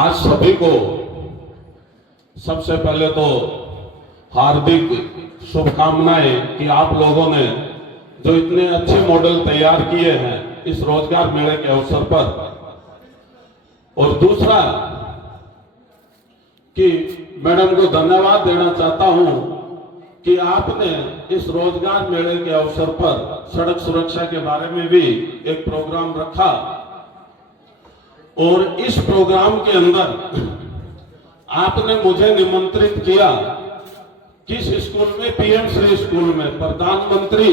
आज सभी को सबसे पहले तो हार्दिक शुभकामनाएं कि आप लोगों ने जो इतने अच्छे मॉडल तैयार किए हैं इस रोजगार मेले के अवसर पर। और दूसरा कि मैडम को धन्यवाद देना चाहता हूं कि आपने इस रोजगार मेले के अवसर पर सड़क सुरक्षा के बारे में भी एक प्रोग्राम रखा। और इस प्रोग्राम के अंदर आपने मुझे निमंत्रित किया किस स्कूल में, पीएम श्री स्कूल में, प्रधानमंत्री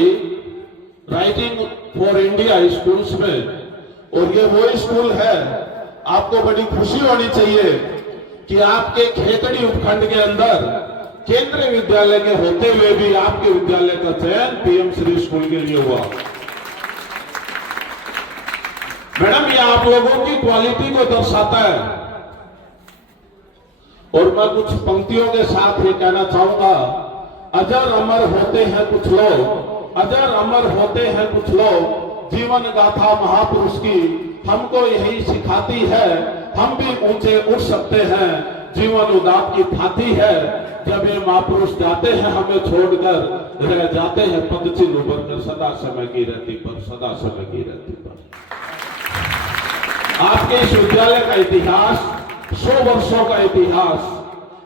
राइटिंग फॉर इंडिया स्कूल्स में। और ये वो स्कूल है, आपको बड़ी खुशी होनी चाहिए कि आपके खेतड़ी उपखंड के अंदर केंद्रीय विद्यालय के होते हुए भी आपके विद्यालय का चयन पीएम श्री स्कूल के लिए हुआ। मैडम, ये आप लोगों की क्वालिटी को दर्शाता है। और मैं कुछ पंक्तियों के साथ ये कहना चाहूंगा, अजर अमर होते हैं कुछ लोग, अजर अमर होते हैं कुछ लोग, जीवन गाथा महापुरुष की हमको यही सिखाती है, हम भी ऊंचे उठ सकते हैं, जीवन उदात की थाती है, जब ये महापुरुष जाते हैं हमें छोड़कर, रह जाते हैं पद चिन्ह उभर कर, सदा समय की रहती पर, सदा समय की रहती पर। आपके इस विद्यालय का इतिहास 100 वर्षों का इतिहास,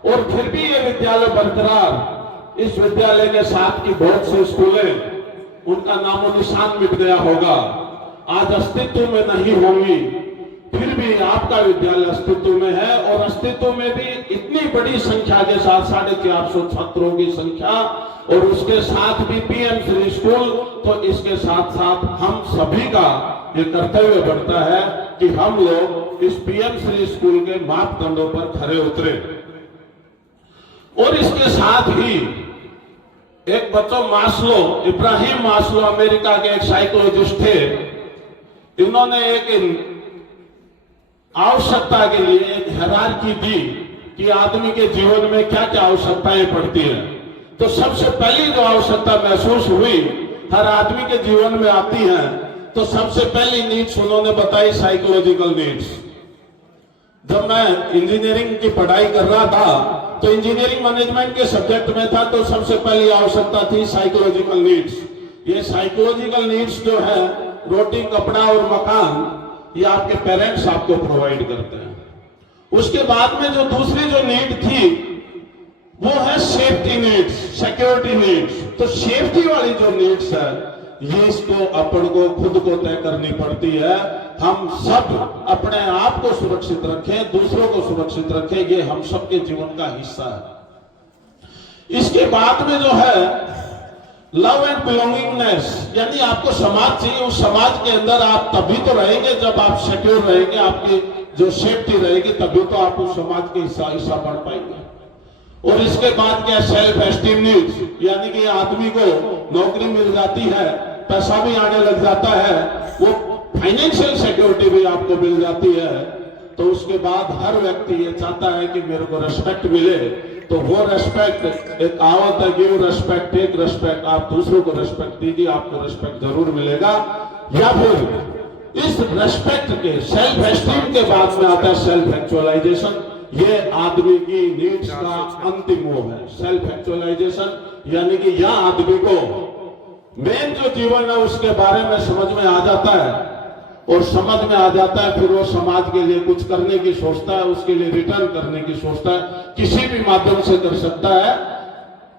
और फिर भी ये विद्यालय बरकरार। इस विद्यालय के साथ की बहुत से स्कूलें, उनका नामो निशान मिट गया होगा, आज अस्तित्व में नहीं होंगी, फिर भी आपका विद्यालय अस्तित्व में है। और अस्तित्व में भी इतनी बड़ी संख्या के साथ 450 छात्रों की संख्या, और उसके साथ भी पीएम श्री स्कूल। तो इसके साथ साथ हम सभी का ये कर्तव्य बढ़ता है कि हम लोग इस पीएम श्री स्कूल के मापदंडों पर खरे उतरे। और इसके साथ ही एक बच्चों मास्लो, इब्राहिम मास्लो, अमेरिका के एक साइकोलॉजिस्ट थे, इन्होंने एक आवश्यकता के लिए एक हायरार्की दी कि आदमी के जीवन में क्या क्या आवश्यकताएं पड़ती है। तो सबसे पहली जो आवश्यकता महसूस हुई हर आदमी के जीवन में आती है, तो सबसे पहली नीड्स उन्होंने बताई साइकोलॉजिकल नीड्स। जब मैं इंजीनियरिंग की पढ़ाई कर रहा था तो इंजीनियरिंग मैनेजमेंट के सब्जेक्ट में था, तो सबसे पहली आवश्यकता थी साइकोलॉजिकल नीड्स। ये साइकोलॉजिकल नीड्स जो है, रोटी, कपड़ा और मकान, ये आपके पेरेंट्स आपको प्रोवाइड करते हैं। उसके बाद में जो दूसरी जो नीड थी वो है सेफ्टी नीड्स, सिक्योरिटी नीड्स। तो सेफ्टी वाली जो नीड्स है, ये इसको अपन को खुद को तय करनी पड़ती है। हम सब अपने आप को सुरक्षित रखें, दूसरों को सुरक्षित रखें, ये हम सबके जीवन का हिस्सा है। इसके बाद में जो है लव एंड बिलोंगिंगनेस, यानी आपको समाज चाहिए। उस समाज के अंदर आप तभी तो रहेंगे जब आप सिक्योर रहेंगे, आपकी जो सेफ्टी रहेगी, तभी तो आप उस समाज के हिस्सा बन पाएंगे। और इसके बाद क्या, सेल्फ एस्टीम नीड्स, यानी कि आदमी को नौकरी मिल जाती है, पैसा भी आने लग जाता है, वो फाइनेंशियल सिक्योरिटी भी आपको मिल जाती है, तो उसके बाद हर व्यक्ति ये चाहता है कि मेरे को रेस्पेक्ट मिले। तो वो रेस्पेक्ट, एक कहावत है, गिव रेस्पेक्ट टेक रेस्पेक्ट, आप दूसरों को रेस्पेक्ट दीजिए, आपको रेस्पेक्ट जरूर मिलेगा। या फिर इस रेस्पेक्ट के, सेल्फ एस्टीम के बाद में आता है सेल्फ एक्चुअलाइजेशन। ये आदमी की नीड्स का अंतिम वो है, सेल्फ एक्चुअलाइजेशन, यानी कि यह आदमी को मेन जो जीवन है उसके बारे में समझ में आ जाता है, और समझ में आ जाता है, फिर वो समाज के लिए कुछ करने की सोचता है, उसके लिए रिटर्न करने की सोचता है। किसी भी माध्यम से कर सकता है,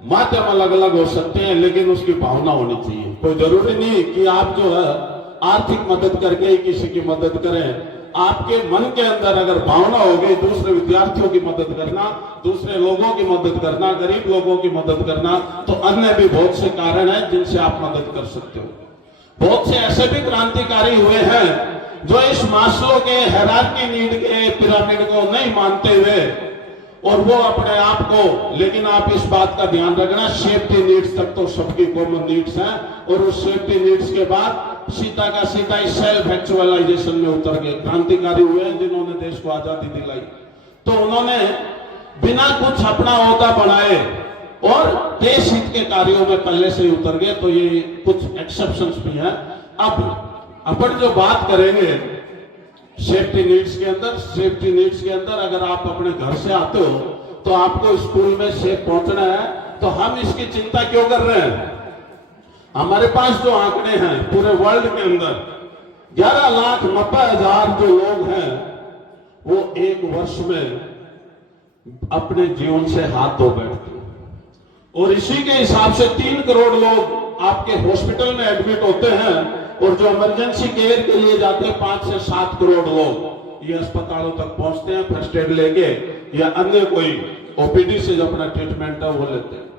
माध्यम अलग अलग हो सकते हैं, लेकिन उसकी भावना होनी चाहिए। कोई जरूरी नहीं कि आप जो है आर्थिक मदद करके ही किसी की मदद करें। आपके मन के अंदर अगर भावना होगी दूसरे विद्यार्थियों की मदद करना, दूसरे लोगों की मदद करना, गरीब लोगों की मदद करना, तो अन्य भी बहुत से कारण हैं जिनसे आप मदद कर सकते हो। बहुत से ऐसे भी क्रांतिकारी हुए हैं जो इस मास्लो के हायरार्की नीड के पिरामिड को नहीं मानते हुए, और वो अपने आप को, लेकिन आप इस बात का ध्यान रखना, सेफ्टी नीड्स तक तो सबकी कॉमन नीड्स हैं, और उस सेफ्टी नीड्स के बाद सीता का सीता इस सेल्फ एक्चुअलाइजेशन में उतर गए। क्रांतिकारी हुए जिन्होंने देश को आजादी दिलाई, तो उन्होंने बिना कुछ अपना ओहदा बढ़ाए और देश हित के कार्यों में पहले से ही उतर गए। तो ये कुछ एक्सेप्शंस भी हैं। अब अपन जो बात करेंगे सेफ्टी नीड्स के अंदर अगर आप अपने घर से आते हो तो आपको स्कूल में सेफ पहुंचना है, तो हम इसकी चिंता क्यों कर रहे हैं? हमारे पास जो आंकड़े हैं पूरे वर्ल्ड के अंदर 11,90,000 जो लोग हैं वो एक वर्ष में अपने जीवन से हाथ धो बैठते हैं, और इसी के हिसाब से 3 करोड़ लोग आपके हॉस्पिटल में एडमिट होते हैं, और जो इमरजेंसी केयर के लिए जाते हैं 5 से 7 करोड़ लोग ये अस्पतालों तक पहुंचते हैं फर्स्ट एड लेके या अन्य कोई ओपीडी से जो अपना ट्रीटमेंट है वो लेते हैं।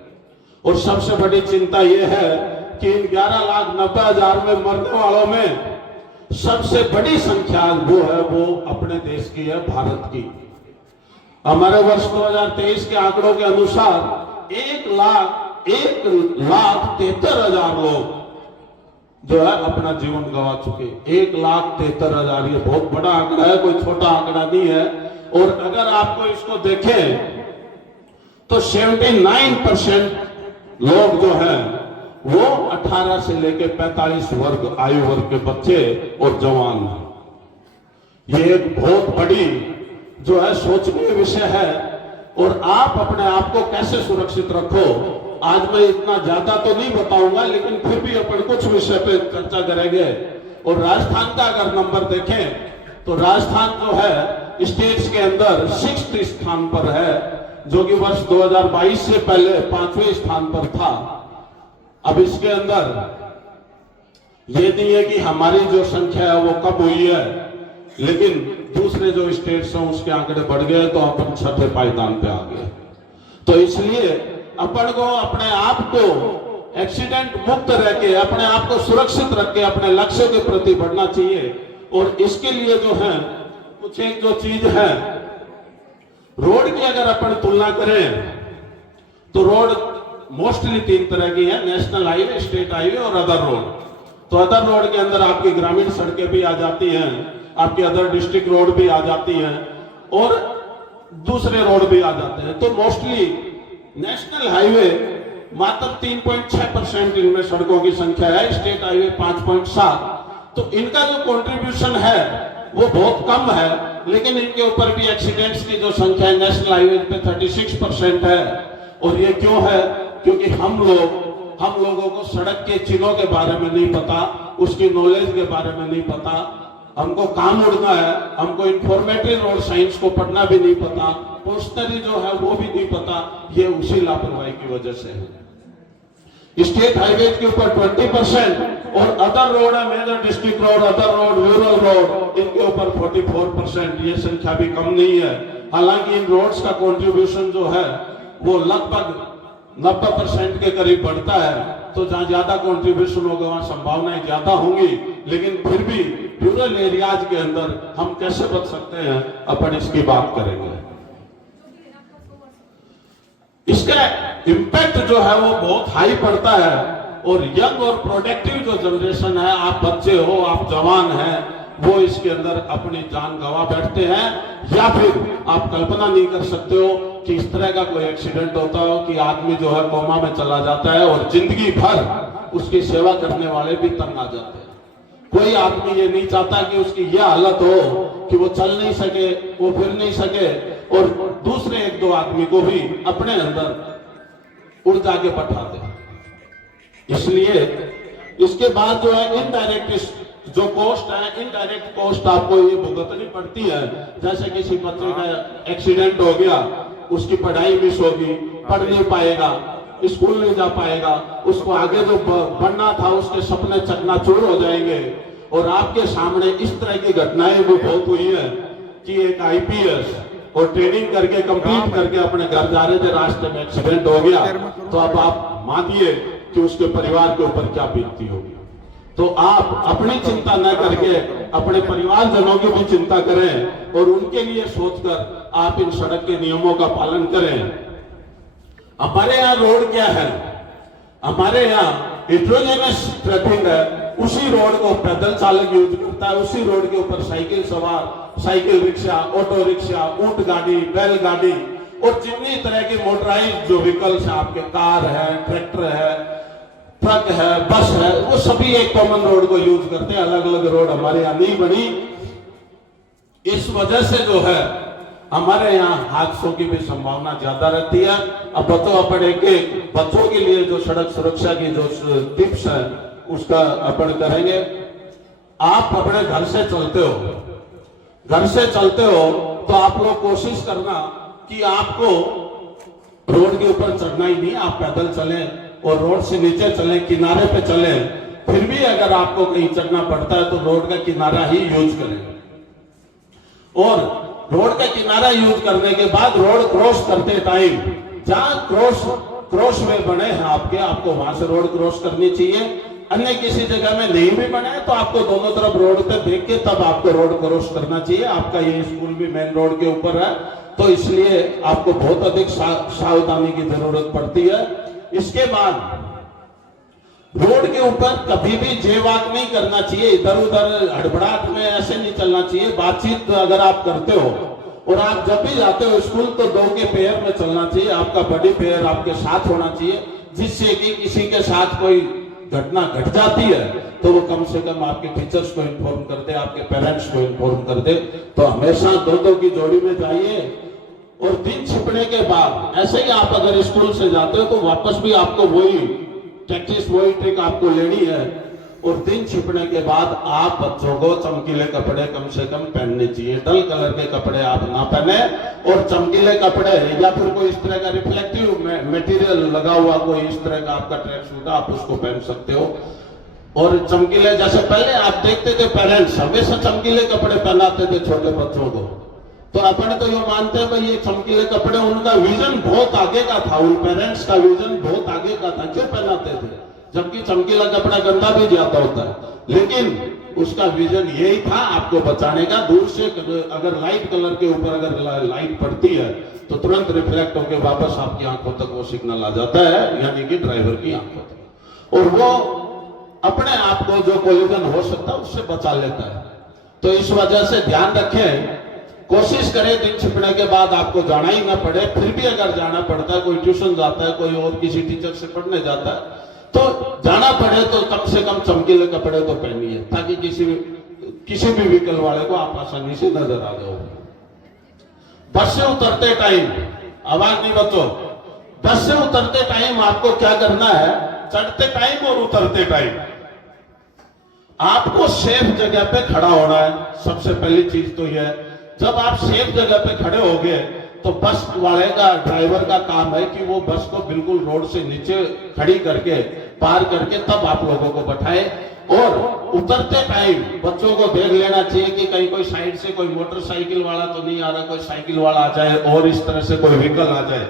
और सबसे बड़ी चिंता ये है कि इन 11,90,000 में मरने वालों में सबसे बड़ी संख्या वो है वो अपने देश की है, भारत की। हमारे वर्ष 2023 के आंकड़ों के अनुसार 1,73,000 लोग जो है अपना जीवन गंवा चुके। 1,73,000 ये बहुत बड़ा आंकड़ा है, कोई छोटा आंकड़ा नहीं है। और अगर आपको इसको देखें तो 79% लोग जो हैं वो 18 से लेकर 45 वर्ग आयु वर्ग के बच्चे और जवान हैं। ये एक बहुत बड़ी जो है सोचनीय विषय है। और आप अपने आप को कैसे सुरक्षित रखो, आज मैं इतना ज्यादा तो नहीं बताऊंगा, लेकिन फिर भी अपन कुछ विषय पे चर्चा करेंगे। और राजस्थान का अगर नंबर देखें तो राजस्थान जो है स्टेट्स के अंदर 6th स्थान पर है, जो कि वर्ष 2022 से पहले 5वें स्थान पर था। अब इसके अंदर ये नहीं है कि हमारी जो संख्या है वो कम हुई है, लेकिन दूसरे जो स्टेट्स हैं उसके आंकड़े बढ़ गए, तो अपन 6ठे पायदान पे आ गए। तो इसलिए अपन को अपने आप को एक्सीडेंट मुक्त रह के अपने आप को सुरक्षित रख के अपने लक्ष्य के प्रति बढ़ना चाहिए। और इसके लिए जो है कुछ एक जो चीज है, रोड की अगर अपन तुलना करें तो रोड मोस्टली 3 तरह की है, नेशनल हाईवे, स्टेट हाईवे और अदर रोड। तो अदर रोड के अंदर आपकी ग्रामीण सड़कें भी आ जाती हैं, आपकी अदर डिस्ट्रिक्ट रोड भी आ जाती हैं और दूसरे रोड भी आ जाते हैं। तो मोस्टली नेशनल हाईवे मात्र 3.6% इनमें सड़कों की संख्या है, स्टेट हाईवे 5.7। तो इनका जो कंट्रीब्यूशन है वो बहुत कम है, लेकिन इनके ऊपर भी एक्सीडेंट्स की जो संख्या है नेशनल हाईवे पे 36% है। और ये क्यों है? क्योंकि हम लोगों को सड़क के चिन्हों के बारे में नहीं पता, उसकी नॉलेज के बारे में नहीं पता। हमको काम उड़ना है, हमको इंफॉर्मेटिव रोड साइंस को पढ़ना भी नहीं पता, पोस्टरी जो है वो भी नहीं पता। ये उसी लापरवाही की वजह से है। स्टेट हाईवे के ऊपर 20% और अदर रोड है, major district road, other road, rural road, इनके ऊपर 44%। ये संख्या भी कम नहीं है। हालांकि इन रोड्स का कंट्रीब्यूशन जो है वो लगभग 90% के करीब बढ़ता है। तो जहां ज्यादा कंट्रीब्यूशन होगा वहां संभावनाएं ज्यादा होंगी, लेकिन फिर भी रूरल एरियाज के अंदर हम कैसे बच सकते हैं, अपन इसकी बात करेंगे। इसका इम्पैक्ट जो है वो बहुत हाई पड़ता है। और यंग और प्रोडक्टिव जो जनरेशन है, आप बच्चे हो, आप जवान हैं, वो इसके अंदर अपनी जान गंवा बैठते हैं। या फिर आप कल्पना नहीं कर सकते हो कि इस तरह का कोई एक्सीडेंट होता हो कि आदमी जो है कोमा में चला जाता है और जिंदगी भर उसकी सेवा करने वाले भी तंग आ जाते हैं। कोई आदमी ये नहीं चाहता कि उसकी ये हालत हो कि वो चल नहीं सके, वो फिर नहीं सके और दूसरे 1-2 आदमी को भी अपने अंदर ऊर्जा के बैठाते हैं। इसलिए इसके बाद जो है इनडायरेक्ट जो कॉस्ट है, इनडायरेक्ट कॉस्ट आपको ये भुगतनी पड़ती है। जैसे किसी बच्चे का एक्सीडेंट हो गया, उसकी पढ़ाई मिस होगी, पढ़ नहीं पाएगा, स्कूल नहीं जा पाएगा, उसको आगे जो बनना था उसके सपने चकनाचूर हो जाएंगे। और आपके सामने इस तरह की घटनाएं भी बहुत हुई है कि एक आईपीएस और ट्रेनिंग करके कंप्लीट करके अपने घर जा रहे थे, रास्ते में एक्सीडेंट हो गया। तो अब आप मानिए कि उसके परिवार के ऊपर क्या बीतती होगी। तो आप अपनी चिंता न करके अपने परिवारजनों की भी चिंता करें और उनके लिए सोचकर आप इन सड़क के नियमों का पालन करें। हमारे यहाँ रोड क्या है? हमारे यहाँ हेटेरोजेनस ट्रैफिक है। उसी रोड को पैदल चालक यूज करता है, उसी रोड के ऊपर साइकिल सवार, साइकिल रिक्शा, ऑटो रिक्शा, ऊंट गाड़ी, बैलगाड़ी और जितनी तरह की मोटराइज जो व्हीकल्स है, आपके कार है, ट्रैक्टर है, ट्रक है, बस है, वो सभी एक कॉमन रोड को यूज करते हैं। अलग अलग रोड हमारे यहाँ नहीं बनी। वजह से जो है हमारे यहाँ हादसों की भी संभावना ज्यादा रहती है। अब बताओ अपन एक एक बच्चों के लिए जो सड़क सुरक्षा की जो टिप्स है उसका अपन करेंगे। आप अपने घर से चलते हो तो आप लोग कोशिश करना कि आपको रोड के ऊपर चढ़ना ही नहीं, आप पैदल चलें और रोड से नीचे चलें, किनारे पे चलें। फिर भी अगर आपको कहीं चढ़ना पड़ता है तो रोड का किनारा ही यूज करें। और रोड का किनारा यूज करने के बाद रोड क्रॉस करते टाइम जहां क्रॉस वे बने हैं आपको वहां से रोड क्रॉस करनी चाहिए। अन्य किसी जगह में नहीं भी बने तो आपको दोनों तरफ रोड पे देख के तब आपको रोड क्रॉस करना चाहिए। आपका ये स्कूल भी मेन रोड के ऊपर है तो इसलिए आपको बहुत अधिक सावधानी की जरूरत पड़ती है। इसके बाद रोड के ऊपर कभी भी जेवाक नहीं करना चाहिए, इधर उधर हड़बड़ाहट में ऐसे नहीं चलना चाहिए। बातचीत अगर आप करते हो और आप जब भी जाते हो स्कूल तो दो के पेयर में चलना चाहिए। आपका बड़ी पेयर आपके साथ होना चाहिए, जिससे कि किसी के साथ कोई घटना घट जाती है तो वो कम से कम आपके टीचर्स को इन्फॉर्म कर दे, आपके पेरेंट्स को इन्फॉर्म कर दे। तो हमेशा दो की जोड़ी में जाइए। और दिन छिपने के बाद ऐसे ही आप अगर स्कूल से जाते हो तो वापस भी आपको वही प्रैक्टिस वही ट्रिक आपको लेनी है। और दिन छिपने के बाद आप बच्चों को चमकीले कपड़े कम से कम पहनने चाहिए। डल कलर के कपड़े आप ना पहने और चमकीले कपड़े या फिर कोई इस तरह का रिफ्लेक्टिव मटेरियल लगा हुआ कोई इस तरह का आपका ट्रैक सूट आप उसको पहन सकते हो। और चमकीले जैसे पहले आप देखते थे पेरेंट्स हमेशा चमकीले कपड़े पहनाते थे छोटे बच्चों को, तो अपन तो ये मानते हैं भाई ये चमकीले कपड़े, उनका विजन बहुत आगे का था, उन पेरेंट्स का विजन बहुत आगे का था, क्यों पहनाते थे? जबकि चमकीला कपड़ा गंदा भी ज्यादा होता है, लेकिन उसका विजन यही था आपको बचाने का। दूर से अगर लाइट कलर के ऊपर अगर लाइट पड़ती है तो तुरंत रिफ्लेक्ट होकर वापस आपकी आंखों तक वो सिग्नल आ जाता है, यानी कि ड्राइवर की आंखों तक, और वो अपने आप को जो कोलिजन हो सकता है उससे बचा लेता है। तो इस वजह से ध्यान रखें, कोशिश करें दिन छिपने के बाद आपको जाना ही ना पड़े। फिर भी अगर जाना पड़ता है, कोई ट्यूशन जाता है, कोई और किसी टीचर से पढ़ने जाता है, तो जाना पड़े तो कम से कम चमकीले कपड़े तो पहनिए, ताकि किसी भी व्हीकल वाले को आप आसानी से नजर आ जाओ। बस से उतरते टाइम, आवाज नहीं बच्चों, बस से उतरते टाइम आपको क्या करना है, चढ़ते टाइम और उतरते टाइम आपको सेफ जगह पे खड़ा होना है। सबसे पहली चीज तो यह, जब आप सेफ जगह पे खड़े होगे तो बस वाले का ड्राइवर का काम है कि वो बस को बिल्कुल रोड से नीचे खड़ी करके पार करके तब आप लोगों को बैठाए। और उतरते टाइम बच्चों को देख लेना चाहिए कि कहीं कोई साइड से कोई मोटरसाइकिल वाला तो नहीं आ रहा, कोई साइकिल वाला आ जाए और इस तरह से कोई व्हीकल आ जाए।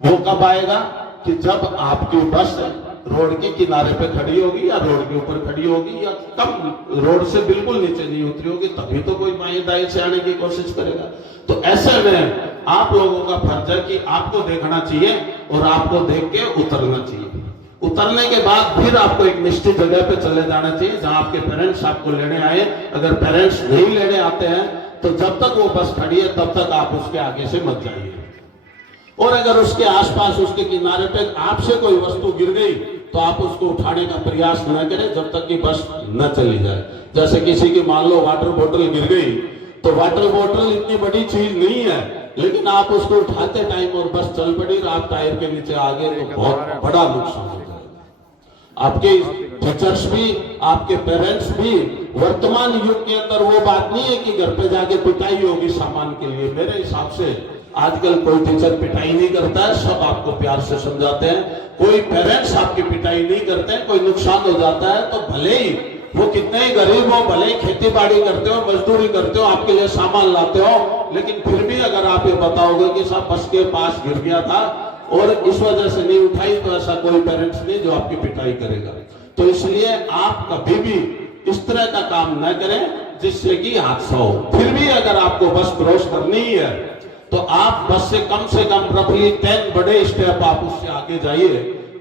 वो कब आएगा कि जब आपकी बस रोड के किनारे पे खड़ी होगी या रोड के ऊपर खड़ी होगी या कम रोड से बिल्कुल नीचे नहीं उतरी होगी, तभी तो कोई बाएं दाएं से आने की कोशिश करेगा। तो ऐसे में आप लोगों का फर्ज है कि आपको देखना चाहिए और आपको देख के उतरना चाहिए। उतरने के बाद फिर आपको एक निश्चित जगह पे चले जाना चाहिए जहां आपके पेरेंट्स आपको लेने आए। अगर पेरेंट्स नहीं लेने आते हैं तो जब तक वो बस खड़ी है तब तक आप उसके आगे से मत जाइए। और अगर उसके आसपास उसके किनारे पे आपसे कोई वस्तु गिर गई तो आप उसको उठाने का प्रयास न करें जब तक कि बस न चली जाए। जैसे किसी की मान लो वाटर बोतल गिर गई, तो वाटर बोतल इतनी बड़ी चीज नहीं है, लेकिन आप उसको उठाते टाइम और बस चल पड़ी और आप टायर के नीचे आ गए तो बहुत बड़ा नुकसान हो जाएगा। आपके टीचर्स भी, आपके पेरेंट्स भी, वर्तमान युग के अंदर वो बात नहीं है कि घर पे जाके पिटाई होगी सामान के लिए। मेरे हिसाब से आजकल कोई टीचर पिटाई नहीं करता है, सब आपको प्यार से समझाते हैं। कोई पेरेंट्स आपकी पिटाई नहीं करते हैं। कोई नुकसान हो जाता है तो भले ही वो कितने ही गरीब हो, भले ही खेती बाड़ी करते हो, मजदूरी करते हो, आपके लिए सामान लाते हो, लेकिन फिर भी अगर आप ये बताओगे कि साहब बस के पास गिर गया था और इस वजह से नहीं उठाई, तो ऐसा कोई पेरेंट्स नहीं जो आपकी पिटाई करेगा। तो इसलिए आप कभी भी इस तरह का काम न करें जिससे कि हादसा हो। फिर भी अगर आपको बस क्रॉस करनी ही है तो आप बस से कम रफली 10 बड़े स्टेप आप उससे आगे जाइए,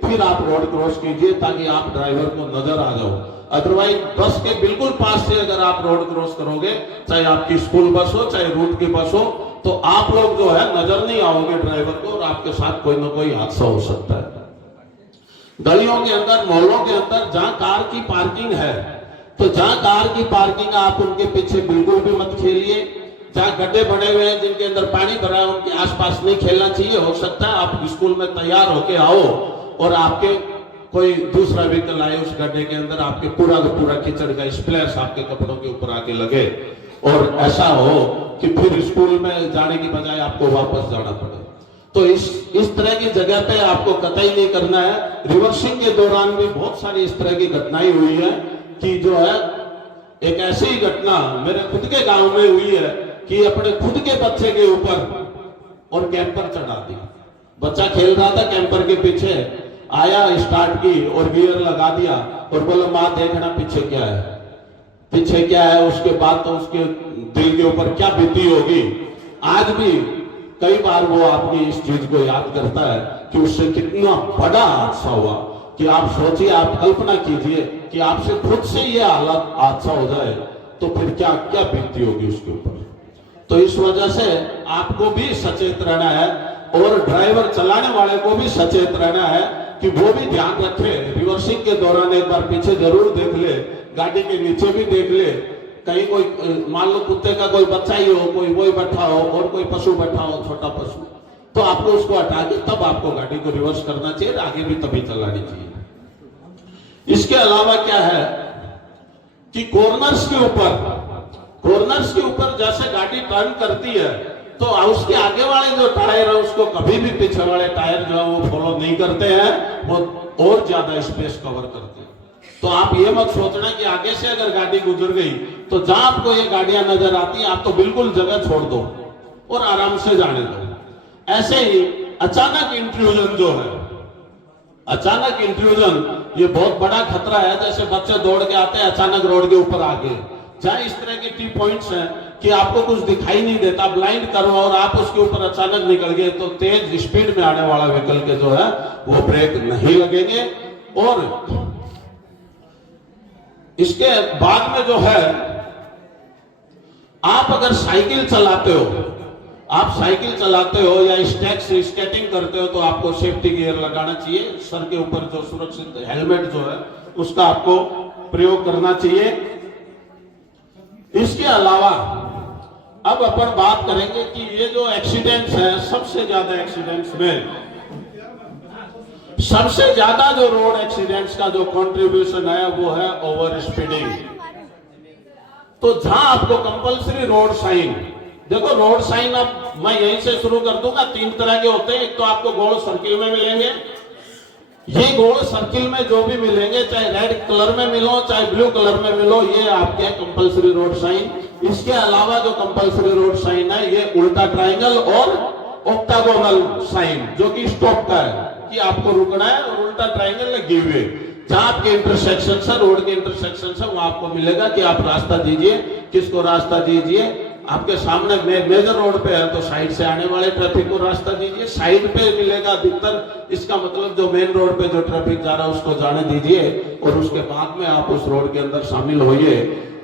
फिर आप रोड क्रॉस कीजिए ताकि आप ड्राइवर को नजर आ जाओ। अदरवाइज बस के बिल्कुल पास से अगर आप रोड क्रॉस करोगे, चाहे आपकी स्कूल बस हो चाहे रूट की बस हो, तो आप लोग जो है नजर नहीं आओगे ड्राइवर को और आपके साथ कोई ना कोई हादसा हो सकता है। गलियों के अंदर, मोहल्लों के अंदर जहां कार की पार्किंग है, तो जहां कार की पार्किंग आप उनके पीछे बिल्कुल भी मत खेलिए। जहाँ गड्ढे बने हुए हैं जिनके अंदर पानी भरा है उनके आसपास नहीं खेलना चाहिए। हो सकता है आप स्कूल में तैयार होके आओ और आपके कोई दूसरा व्हीकल आए उस गड्ढे के अंदर, आपके पूरा का पूरा कीचड़ का स्प्लैश आपके कपड़ों के ऊपर आके लगे और ऐसा हो कि फिर स्कूल में जाने की बजाय आपको वापस जाना पड़े। तो इस तरह की जगह पे आपको कतई नहीं करना है। रिवर्सिंग के दौरान भी बहुत सारी इस तरह की घटनाएं हुई है कि जो है एक ऐसी ही घटना मेरे खुद के गांव में हुई है कि अपने खुद के बच्चे के ऊपर और कैंपर चढ़ा दी। बच्चा खेल रहा था कैंपर के पीछे, आया स्टार्ट की और गियर लगा दिया और बोला माँ देखना पीछे क्या है, पीछे क्या है। उसके बाद तो उसके दिल के ऊपर क्या बीती होगी। आज भी कई बार वो आपकी इस चीज को याद करता है कि उससे कितना बड़ा हादसा हुआ कि आप सोचिए, आप कल्पना कीजिए कि आपसे खुद से ये हालत हादसा हो जाए तो फिर क्या क्या बीती होगी उसके ऊपर। तो इस वजह से आपको भी सचेत रहना है और ड्राइवर चलाने वाले को भी सचेत रहना है कि वो भी ध्यान रखे। रिवर्सिंग के दौरान एक बार पीछे जरूर देख ले, गाड़ी के नीचे भी देख ले, कहीं कोई मान लो कुत्ते का कोई बच्चा ही हो, कोई वही बैठा हो और कोई पशु बैठा हो, छोटा पशु, तो आपको उसको हटा के तब आपको गाड़ी को रिवर्स करना चाहिए, आगे भी तभी चलानी चाहिए। इसके अलावा क्या है कि कॉर्नर्स के ऊपर जैसे गाड़ी टर्न करती है तो उसके आगे वाले जो टायर है उसको कभी भी पीछे वाले टायर जो है वो फॉलो नहीं करते हैं, वो और ज्यादा स्पेस कवर करते हैं। तो आप ये मत सोचना कि आगे से अगर गाड़ी गुजर गई तो जहां आपको ये गाड़ियां नजर आती हैं आप तो बिल्कुल जगह छोड़ दो और आराम से जाने दो। ऐसे ही अचानक इंट्रूजन जो है, अचानक इंट्रूजन ये बहुत बड़ा खतरा है। जैसे बच्चे दौड़ के आते हैं अचानक रोड के ऊपर आगे, जहां इस तरह के टी पॉइंट्स हैं कि आपको कुछ दिखाई नहीं देता, ब्लाइंड करो और आप उसके ऊपर अचानक निकल गए तो तेज स्पीड में आने वाला व्हीकल के जो है वो ब्रेक नहीं लगेंगे। और इसके बाद में जो है आप अगर साइकिल चलाते हो, आप साइकिल चलाते हो या स्केटिंग करते हो तो आपको सेफ्टी गियर लगाना चाहिए। सर के ऊपर जो सुरक्षित हेलमेट जो है उसका आपको प्रयोग करना चाहिए। इसके अलावा अब अपन बात करेंगे कि ये जो एक्सीडेंट्स है, सबसे ज्यादा एक्सीडेंट्स में सबसे ज्यादा जो रोड एक्सीडेंट्स का जो कंट्रीब्यूशन है वो है ओवर स्पीडिंग। तो जहां आपको कंपलसरी रोड साइन, देखो रोड साइन अब मैं यहीं से शुरू कर दूंगा, 3 तरह के होते हैं। एक तो आपको गोल सर्किल में मिलेंगे, ये गोल सर्किल में जो भी मिलेंगे चाहे रेड कलर में मिलो चाहे ब्लू कलर में मिलो, ये आपके कंपलसरी रोड साइन। इसके अलावा जो कंपलसरी रोड साइन है ये उल्टा ट्रायंगल और ऑक्टागोनल साइन जो कि स्टॉप का है कि आपको रुकना है, और उल्टा ट्रायंगल है गिव वे। जहां आपके इंटरसेक्शन है, रोड के इंटरसेक्शन है, वहां आपको मिलेगा कि आप रास्ता दीजिए, किसको रास्ता दीजिए। आपके सामने मेजर रोड पे है तो साइड से आने वाले ट्रैफिक को रास्ता दीजिए, साइड पे मिलेगा अधिकतर। इसका मतलब जो मेन रोड पे जो ट्रैफिक जा रहा है उसको जाने दीजिए और उसके बाद में आप उस रोड के अंदर शामिल होइए।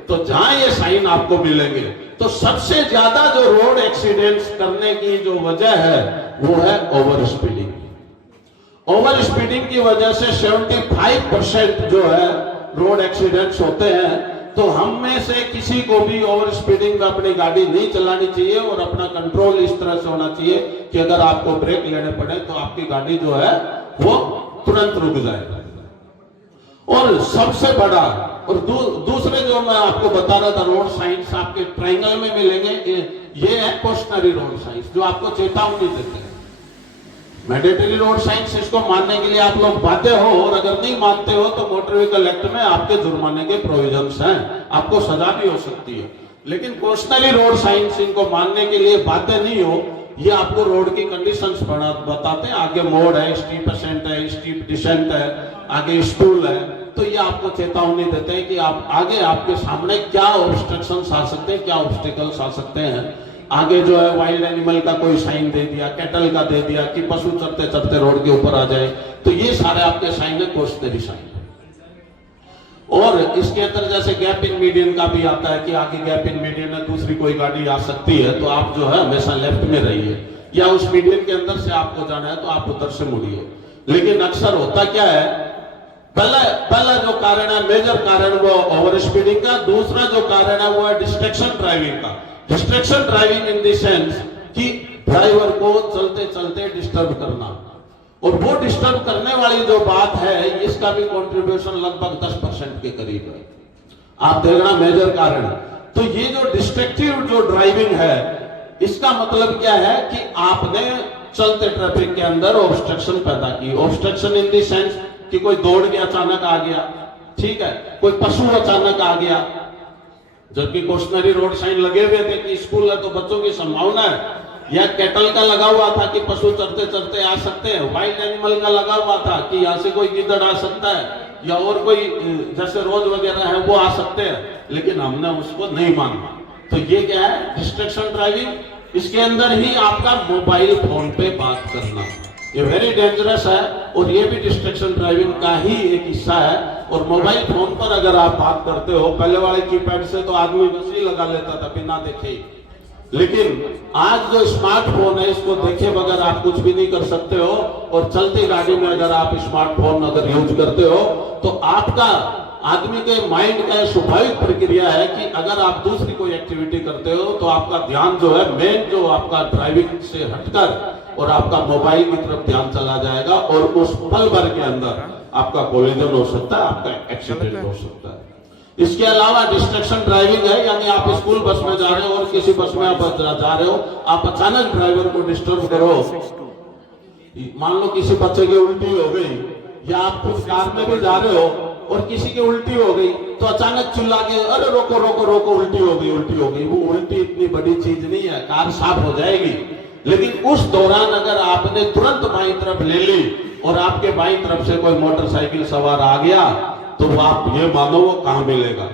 तो जहां ये साइन आपको मिलेंगे तो सबसे ज्यादा जो रोड एक्सीडेंट्स करने की जो वजह है वो है ओवर स्पीडिंग। ओवर स्पीडिंग की वजह से 75% जो है रोड एक्सीडेंट्स होते हैं। तो हम में से किसी को भी ओवर स्पीडिंग में अपनी गाड़ी नहीं चलानी चाहिए और अपना कंट्रोल इस तरह से होना चाहिए कि अगर आपको ब्रेक लेने पड़े तो आपकी गाड़ी जो है वो तुरंत रुक जाए। और सबसे बड़ा और दूसरे जो मैं आपको बता रहा था रोड साइंस आपके ट्रायंगल में मिलेंगे, ये है कॉशनरी रोड साइंस जो आपको चेतावनी देते हैं। मैंडेटरी रोड साइंस इसको मानने के लिए आप लोग बाध्य हो, और अगर नहीं मानते हो तो मोटर व्हीकल एक्ट में आपके जुर्माने के प्रोविजंस हैं, आपको सजा भी हो सकती है। लेकिन कॉशनरी रोड साइंस इनको मानने के लिए बाध्य नहीं हो, ये आपको रोड की कंडीशंस बताते हैं। आगे मोड़ है, स्टीप असेंट है, स्टीप डिसेंट है, आगे स्टूल है, तो ये आपको चेतावनी देते हैं कि आप आगे आपके सामने क्या ऑब्स्ट्रक्शंस आ सकते हैं, क्या ऑब्स्टिकल्स आ सकते हैं। आगे जो है वाइल्ड एनिमल का कोई साइन दे दिया, कैटल का दे दिया कि पशु चढ़ते चढ़ते रोड के ऊपर आ जाए, तो ये सारे आपके साइन है कॉशनरी साइन। और इसके अंदर जैसे गैप इन मीडियन का भी आता है कि आगे गैप इन मीडियन है, दूसरी कोई गाड़ी आ सकती है तो आप जो है हमेशा लेफ्ट में रहिए, या उस मीडियन के अंदर से आपको जाना है तो आप उधर से मुड़िए। लेकिन अक्सर होता क्या है, पहला जो कारण है, मेजर कारण वो ओवर स्पीडिंग का, दूसरा जो कारण है वो है डिस्ट्रैक्शन ड्राइविंग का। Distraction driving in the sense कि ड्राइवर को चलते चलते डिस्टर्ब करना, और वो डिस्टर्ब करने वाली जो बात है इसका भी कंट्रीब्यूशन लगभग 10% के करीब है। आप देखना मेजर कारण। तो ये जो डिस्ट्रक्टिव जो ड्राइविंग है इसका मतलब क्या है कि आपने चलते ट्रैफिक के अंदर ऑब्स्ट्रक्शन पैदा की। ऑब्स्ट्रक्शन इन द सेंस कि कोई दौड़ के अचानक आ गया, ठीक है, कोई पशु अचानक आ गया, जबकि कॉशनरी रोड साइन लगे हुए थे कि स्कूल है तो बच्चों की संभावना है, या कैटल का लगा हुआ था कि पशु चलते चलते आ सकते हैं, वाइल्ड एनिमल का लगा हुआ था कि यहाँ से कोई गिद्धड़ आ सकता है, या और कोई जैसे रोज वगैरह है वो आ सकते हैं, लेकिन हमने उसको नहीं माना। तो ये क्या है? Distraction driving. इसके अंदर ही आपका मोबाइल फोन पे बात करना, ये वेरी डेंजरस है, और ये भी डिस्ट्रैक्शन ड्राइविंग का ही एक हिस्सा है। और मोबाइल फोन पर अगर आप बात करते हो, पहले वाले कीपैड से तो आदमी बस ही लगा लेता था बिना देखे, लेकिन आज जो स्मार्टफोन है इसको देखे बगैर आप कुछ भी नहीं कर सकते हो। और चलती गाड़ी में अगर आप स्मार्टफोन अगर यूज करते हो तो आपका आदमी के माइंड का स्वाभाविक प्रक्रिया है कि अगर आप दूसरी कोई एक्टिविटी करते हो तो आपका ध्यान जो है मेन जो आपका ड्राइविंग से हटकर और आपका मोबाइल की तरफ ध्यान चला जाएगा, और उस पल भर के अंदर आपका कोलिजन हो सकता है, आपका एक्सीडेंट हो सकता है। इसके अलावा डिस्ट्रैक्शन ड्राइविंग है, यानी आप स्कूल बस में जा रहे हो और किसी बस में आप जा रहे हो, आप अचानक ड्राइवर को डिस्टर्ब करो, मान लो किसी बच्चे की उल्टी हो गई, या आप खुद कार में भी जा रहे हो और किसी की उल्टी हो गई, तो अचानक चिल्ला के अरे रोको रोको रोको, उल्टी हो गई उल्टी हो गई। वो उल्टी इतनी बड़ी चीज नहीं है, कार साफ हो जाएगी, लेकिन उस दौरान अगर आपने तुरंत बाईं तरफ ले ली और आपके बाईं तरफ से कोई मोटरसाइकिल सवार आ गया, तो आप ये मानो वो कहां मिलेगा।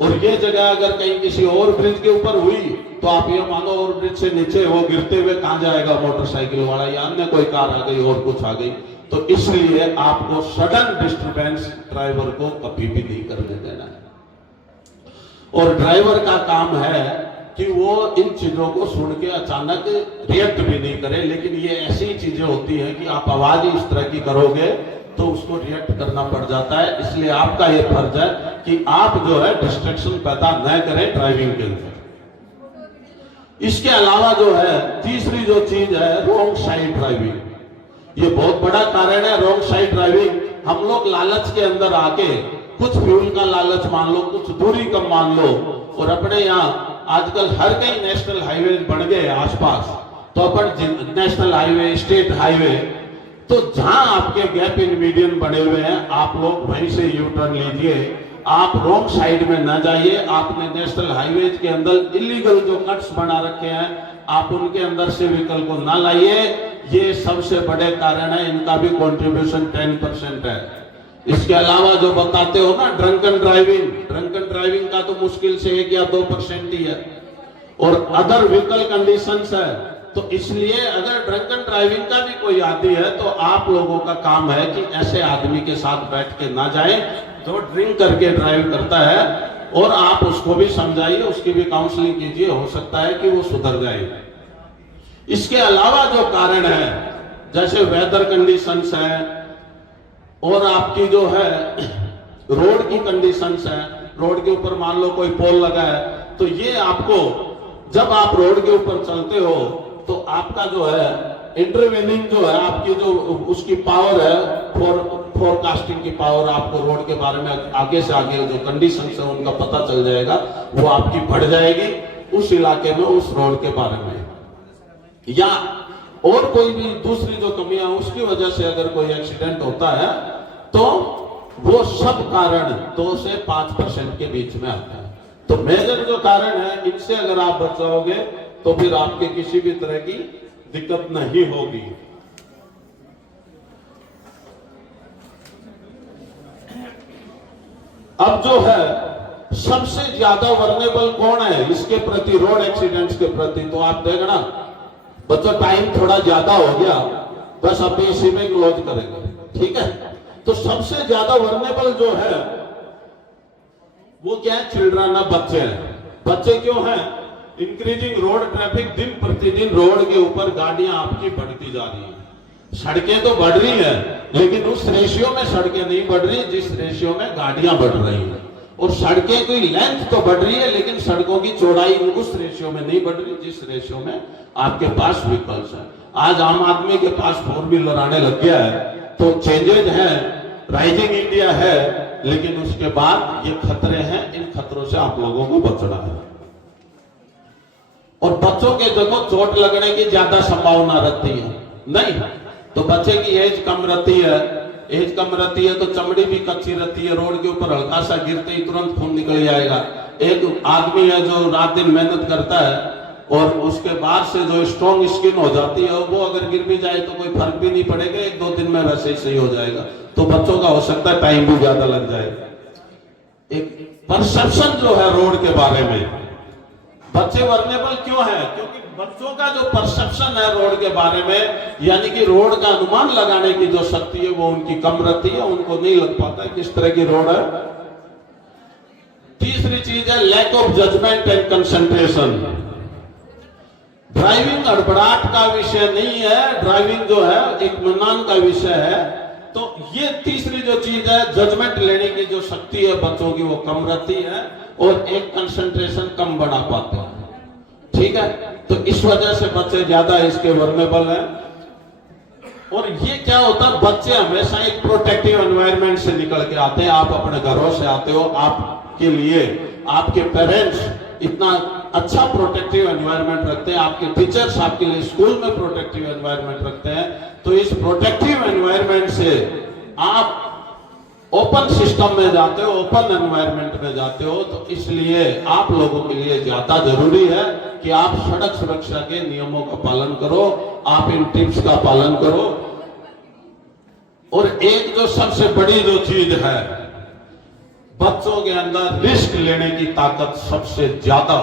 और ये जगह अगर कहीं किसी और ब्रिज के ऊपर हुई तो आप ये मानो और ब्रिज से नीचे वो गिरते हुए कहां जाएगा मोटरसाइकिल वाला, या अन्य कोई कार आ गई और कुछ आ गई। तो इसलिए आपको सडन डिस्टर्बेंस ड्राइवर को कभी भी नहीं करने देना है। और ड्राइवर का काम है कि वो इन चीजों को सुन के अचानक रिएक्ट भी नहीं करे, लेकिन ये ऐसी चीजें होती हैं कि आप आवाज इस तरह की करोगे तो उसको रिएक्ट करना पड़ जाता है। इसलिए आपका ये फर्ज है कि आप जो है डिस्ट्रैक्शन पैदा न करें ड्राइविंग के अंदर। इसके अलावा जो है तीसरी जो चीज है रॉन्ग साइड ड्राइविंग, ये बहुत बड़ा कारण है। रॉन्ग साइड ड्राइविंग, हम लोग लालच के अंदर आके कुछ फ्यूल का लालच मान लो, कुछ दूरी कम मान लो, और अपने यहाँ आजकल हर कहीं नेशनल हाईवे बन गए आसपास, तो अपन नेशनल हाईवे, स्टेट हाईवे, तो जहां आपके गैप इन मीडियन बने हुए हैं आप लोग वहीं से यू टर्न लीजिए, आप रॉन्ग साइड में न जाइए। आपने नेशनल हाईवे के अंदर इलीगल जो कट्स बना रखे हैं आप उनके अंदर से व्हीकल को ना लाइए, ये सबसे बड़े कारण है, इनका भी कंट्रीब्यूशन 10% है। इसके अलावा जो बताते हो ना ड्रंकन ड्राइविंग का तो मुश्किल से 1 या 2% ही है, और अदर व्हीकल कंडीशंस है। तो इसलिए अगर ड्रंकन ड्राइविंग का भी कोई आदमी है तो आप लोगों का काम है कि ऐसे आदमी के साथ बैठ के ना जाएं जो ड्रिंक करके ड्राइव करता है, और आप उसको भी समझाइए, उसकी भी काउंसलिंग कीजिए, हो सकता है कि वो सुधर जाए। इसके अलावा जो कारण है जैसे वेदर कंडीशंस है, और आपकी जो है रोड की कंडीशंस है, रोड के ऊपर मान लो कोई पोल लगा है, तो ये आपको जब आप रोड के ऊपर चलते हो तो आपका जो है इंटरवेनिंग जो है आपकी जो उसकी पावर है, फोरकास्टिंग की पावर, आपको रोड के बारे में आगे से आगे जो कंडीशन है उनका पता चल जाएगा, वो आपकी बढ़ जाएगी उस इलाके में, उस रोड के बारे में। या और कोई भी दूसरी जो कमियां उसकी वजह से अगर कोई एक्सीडेंट होता है तो वो सब कारण 2 से 5% के बीच में आता है। तो मेजर जो कारण है इनसे अगर आप बच जाओगे तो फिर आपके किसी भी तरह की दिक्कत नहीं होगी। अब जो है सबसे ज्यादा वर्नेबल कौन है इसके प्रति, रोड एक्सीडेंट्स के प्रति, तो आप देखना बच्चों टाइम थोड़ा ज्यादा हो गया, बस अभी इसी में क्लोज करेंगे, ठीक है। तो सबसे ज्यादा वर्नेबल जो है वो क्या है? चिल्ड्रन, बच्चे हैं। बच्चे क्यों हैं? इंक्रीजिंग रोड ट्रैफिक, दिन प्रतिदिन रोड के ऊपर गाड़ियां आपकी बढ़ती जा रही हैं। सड़कें तो बढ़ रही हैं लेकिन उस रेशियो में सड़कें नहीं बढ़ रही जिस रेशियो में गाड़ियां बढ़ रही हैं। और सड़कें की लेंथ तो बढ़ रही है, लेकिन सड़कों की चौड़ाई उस रेशियो में नहीं बढ़ रही जिस रेशियो में आपके पास व्हीकल्स है। आज आम आदमी के पास 4 व्हीलर आने लग गया है, तो चेंजेज है, राइजिंग इंडिया है, लेकिन उसके बाद ये खतरे हैं। इन खतरों से आप लोगों को बचना है। और बच्चों के देखो चोट लगने की ज्यादा संभावना रहती है, नहीं तो बच्चे की एज कम रहती है, एज कम रहती है तो चमड़ी भी कच्ची रहती है, रोड के ऊपर हल्का सा गिरते ही तुरंत खून निकल जाएगा। एक आदमी है जो रात दिन मेहनत करता है और उसके बाद से जो स्ट्रॉन्ग स्किन हो जाती है, वो अगर गिर भी जाए तो कोई फर्क भी नहीं पड़ेगा, 1-2 दिन में वैसे ही सही हो जाएगा। तो बच्चों का हो सकता है टाइम भी ज्यादा लग जाएगा। एक परसेप्शन जो है रोड के बारे में, बच्चे वर्नेबल क्यों है? क्योंकि बच्चों का जो परसेप्शन है रोड के बारे में, यानी कि रोड का अनुमान लगाने की जो शक्ति है वो उनकी कम रहती है, उनको नहीं लग पाता है किस तरह की रोड है। तीसरी चीज है lack of judgement and concentration. Driving हड़बड़ाहट का विषय नहीं है, ड्राइविंग जो है इत्मीनान का विषय है। तो ये तीसरी जो चीज है, जजमेंट लेने की जो शक्ति है बच्चों की वो कम रहती है और एक कंसंट्रेशन कम बना पाते हैं। ठीक है, तो इस वजह से बच्चे ज्यादा इसके वर्नेबल हैं। और ये क्या होता है, बच्चे हमेशा एक प्रोटेक्टिव एनवायरनमेंट से निकल के आते हैं। आप अपने घरों से आते हो, आपके लिए आपके पेरेंट्स इतना अच्छा प्रोटेक्टिव एनवायरनमेंट रखते हैं, आपके टीचर्स आपके लिए स्कूल में प्रोटेक्टिव एनवायरनमेंट रखते हैं। तो इस प्रोटेक्टिव एनवायरनमेंट से आप ओपन सिस्टम में जाते हो, ओपन एनवायरनमेंट में जाते हो, तो इसलिए आप लोगों के लिए ज्यादा जरूरी है कि आप सड़क सुरक्षा के नियमों का पालन करो, आप इन टिप्स का पालन करो। और एक जो सबसे बड़ी जो चीज है, बच्चों के अंदर रिस्क लेने की ताकत सबसे ज्यादा।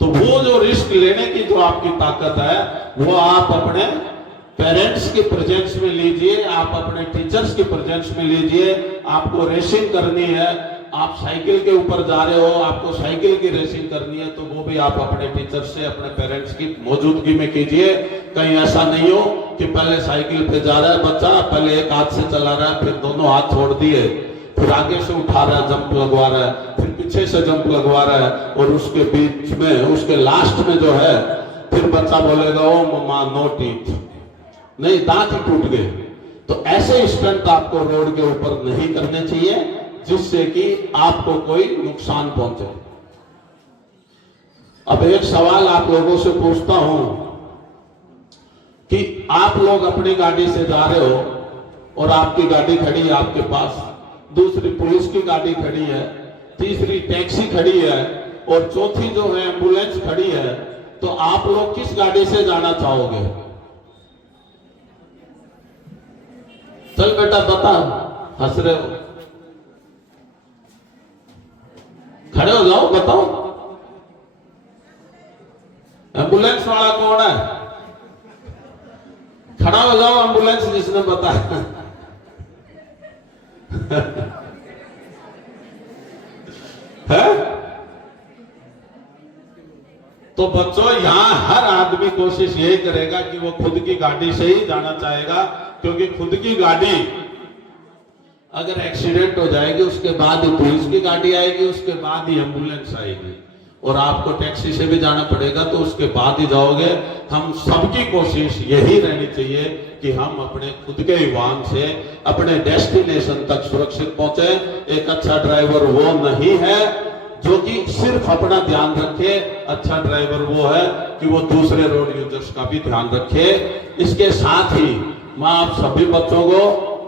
तो वो जो रिस्क लेने की जो आपकी ताकत है वो आप अपने पेरेंट्स की प्रेजेंस में लीजिए, आप अपने टीचर्स की प्रेजेंस में लीजिए। आपको रेसिंग करनी है, आप साइकिल के ऊपर जा रहे हो, आपको साइकिल की रेसिंग करनी है, तो वो भी आप अपने टीचर से, अपने पेरेंट्स की मौजूदगी में कीजिए। कहीं ऐसा नहीं हो कि पहले साइकिल पे जा रहा है बच्चा, पहले एक हाथ से चला रहा है, फिर दोनों हाथ छोड़ दिए, फिर आगे से उठा रहा है, जंप लगवा रहा है, फिर पीछे से जंप लगवा रहा है, और उसके बीच में, उसके लास्ट में जो है, फिर बच्चा बोलेगा ओ मम्मा नो टीथ, नहीं दांत ही टूट गए। तो ऐसे स्टंट आपको रोड के ऊपर नहीं करने चाहिए जिससे कि आपको कोई नुकसान पहुंचे। अब एक सवाल आप लोगों से पूछता हूं कि आप लोग अपनी गाड़ी से जा रहे हो और आपकी गाड़ी खड़ी है आपके पास, दूसरी पुलिस की गाड़ी खड़ी है, तीसरी टैक्सी खड़ी है और चौथी जो है एम्बुलेंस खड़ी है, तो आप लोग किस गाड़ी से जाना चाहोगे? चल बेटा बता, हंस रहे हो, खड़े हो जाओ, बताओ। एम्बुलेंस वाला कौन है? खड़ा हो जाओ, एम्बुलेंस जिसने बताया। है? तो बच्चों यहां हर आदमी कोशिश यही करेगा कि वो खुद की गाड़ी से ही जाना चाहेगा, क्योंकि खुद की गाड़ी अगर एक्सीडेंट हो जाएगी उसके बाद ही पुलिस की गाड़ी आएगी, उसके बाद ही एम्बुलेंस आएगी, और आपको टैक्सी से भी जाना पड़ेगा तो उसके बाद ही जाओगे। हम सबकी कोशिश यही रहनी चाहिए कि हम अपने खुद के वाहन से अपने डेस्टिनेशन तक सुरक्षित पहुंचे। एक अच्छा ड्राइवर वो नहीं है जो कि सिर्फ अपना ध्यान रखे, अच्छा ड्राइवर वो है कि वो दूसरे रोड यूजर्स का भी ध्यान रखे। इसके साथ ही मैं आप सभी बच्चों को,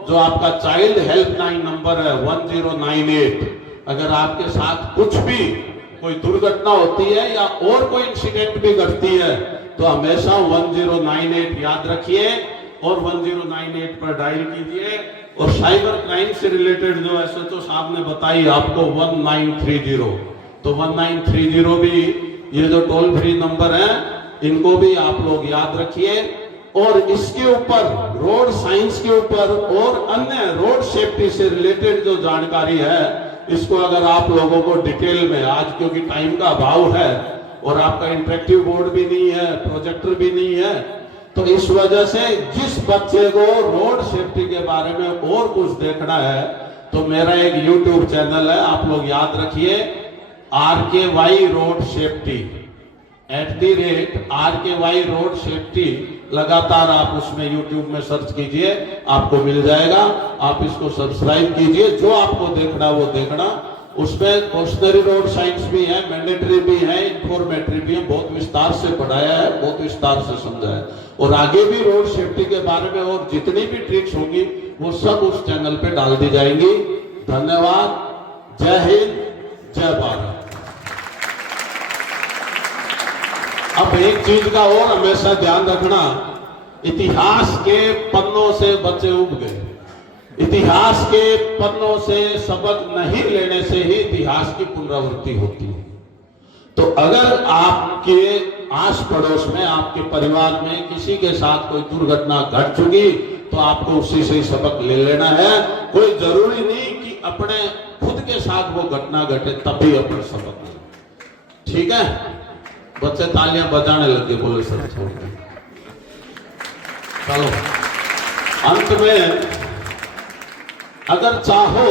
जो आपका चाइल्ड हेल्पलाइन नंबर है 1098, अगर आपके साथ कुछ भी कोई दुर्घटना होती है या और कोई इंसिडेंट भी घटती है तो हमेशा 1098 याद रखिए और 1098 पर डायल कीजिए। और साइबर क्राइम से रिलेटेड जो एसएचओ साहब ने बताई आपको 1930, तो 1930 भी ये जो टोल फ्री नंबर है इनको भी आप लोग याद रखिए। और इसके ऊपर रोड साइंस के ऊपर और अन्य रोड सेफ्टी से रिलेटेड जो जानकारी है, इसको अगर आप लोगों को डिटेल में, आज क्योंकि टाइम का अभाव है और आपका इंटरेक्टिव बोर्ड भी नहीं है, प्रोजेक्टर भी नहीं है, तो इस वजह से जिस बच्चे को रोड सेफ्टी के बारे में और कुछ देखना है तो मेरा एक YouTube चैनल है, आप लोग याद रखिए, RKY road safety, @RKY road safety. लगातार आप उसमें YouTube में सर्च कीजिए, आपको मिल जाएगा। आप इसको सब्सक्राइब कीजिए, जो आपको देखना वो देखना। उसमें क्वेश्चनरी रोड साइंस भी है, मैंडेटरी भी है, इंफॉर्मेटरी भी है, बहुत विस्तार से पढ़ाया है, बहुत विस्तार से समझाया है। और आगे भी रोड सेफ्टी के बारे में और जितनी भी ट्रिक्स होंगी वो सब उस चैनल पे डाल दी जाएंगी। धन्यवाद। जय हिंद, जय भारत। अब एक चीज का और हमेशा ध्यान रखना, इतिहास के पन्नों से बच्चे उब गए। इतिहास के पन्नों से सबक नहीं लेने से ही इतिहास की पुनरावृत्ति होती है। तो अगर आपके आस पड़ोस में, आपके परिवार में किसी के साथ कोई दुर्घटना घट चुकी, तो आपको उसी से ही सबक ले लेना है। कोई जरूरी नहीं कि अपने खुद के साथ वो घटना घटे तभी अपन सबक ले। ठीक है, बच्चे तालियां बजाने लगे, बोले सर छोड़ दे। चलो, अंत में अगर चाहो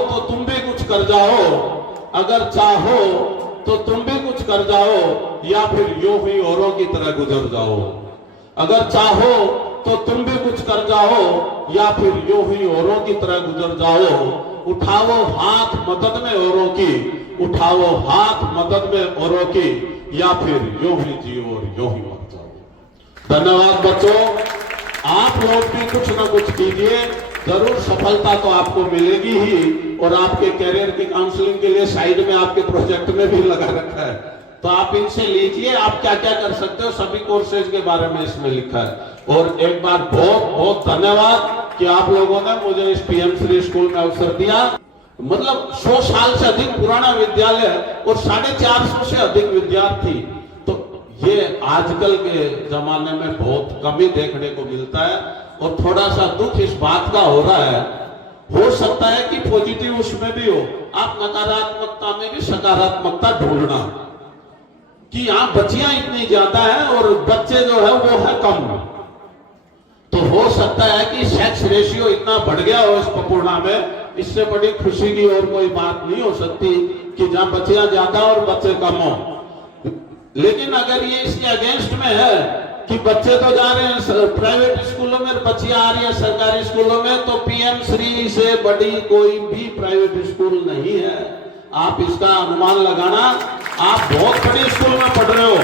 तो तुम भी कुछ कर जाओ, अगर चाहो तो तुम भी कुछ कर जाओ, या फिर यूं ही औरों की तरह गुजर जाओ। अगर चाहो तो तुम भी कुछ कर जाओ, या फिर यूं ही औरों की तरह गुजर जाओ। उठाओ हाथ मदद में औरों की, उठाओ हाथ मदद में औरों की, या फिर यूं ही जियो और यूं ही मर जाओ। धन्यवाद बच्चों, आप लोग भी कुछ ना कुछ कीजिए, जरूर सफलता तो आपको मिलेगी ही। और आपके कैरियर की काउंसलिंग के लिए साइड में आपके प्रोजेक्ट में भी लगा रखा है, तो आप इनसे लीजिए, आप क्या क्या कर सकते हो, सभी कोर्सेज के बारे में इसमें लिखा है। और एक बार बहुत बहुत धन्यवाद कि आप लोगों ने मुझे इस PM श्री स्कूल में अवसर दिया। मतलब 100 साल से अधिक पुराना विद्यालय और 450 से अधिक विद्यार्थी, तो ये आजकल के जमाने में बहुत कम ही देखने को मिलता है। और थोड़ा सा दुख इस बात का हो रहा है, हो सकता है कि पॉजिटिव उसमें भी हो, आप नकारात्मकता में भी सकारात्मकता ढूंढना, कि यहाँ बच्चियां इतनी ज्यादा है और बच्चे जो है वो है कम। तो हो सकता है कि सेक्स रेशियो इतना बढ़ गया हो इस पपूर्णा में, इससे बड़ी खुशी की और कोई बात नहीं हो सकती कि जहां बच्चियां ज्यादा और बच्चे कम हो। लेकिन अगर ये इसके अगेंस्ट में है कि बच्चे तो जा रहे हैं प्राइवेट स्कूलों में, बच्चियां आ रही है सरकारी स्कूलों में, तो PM श्री से बड़ी कोई भी प्राइवेट स्कूल नहीं है। आप इसका अनुमान लगाना, आप बहुत बड़े स्कूल में पढ़ रहे हो,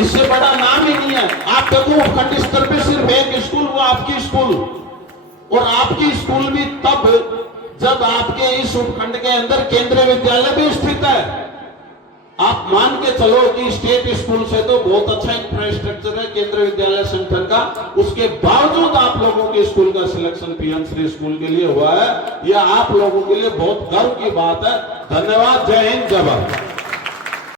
इससे बड़ा नाम ही नहीं है। आप देखो उपखंड स्तर पे सिर्फ एक स्कूल, वो आपकी स्कूल, और आपकी स्कूल भी तब जब आपके इस उपखंड के अंदर केंद्रीय विद्यालय भी स्थित है। आप मान के चलो कि स्टेट स्कूल से तो बहुत अच्छा इंफ्रास्ट्रक्चर है केंद्रीय विद्यालय संगठन का, उसके बावजूद आप लोगों के स्कूल का सिलेक्शन PM श्री स्कूल के लिए हुआ है। यह आप लोगों के लिए बहुत गर्व की बात है। धन्यवाद। जय हिंद, जय भारत।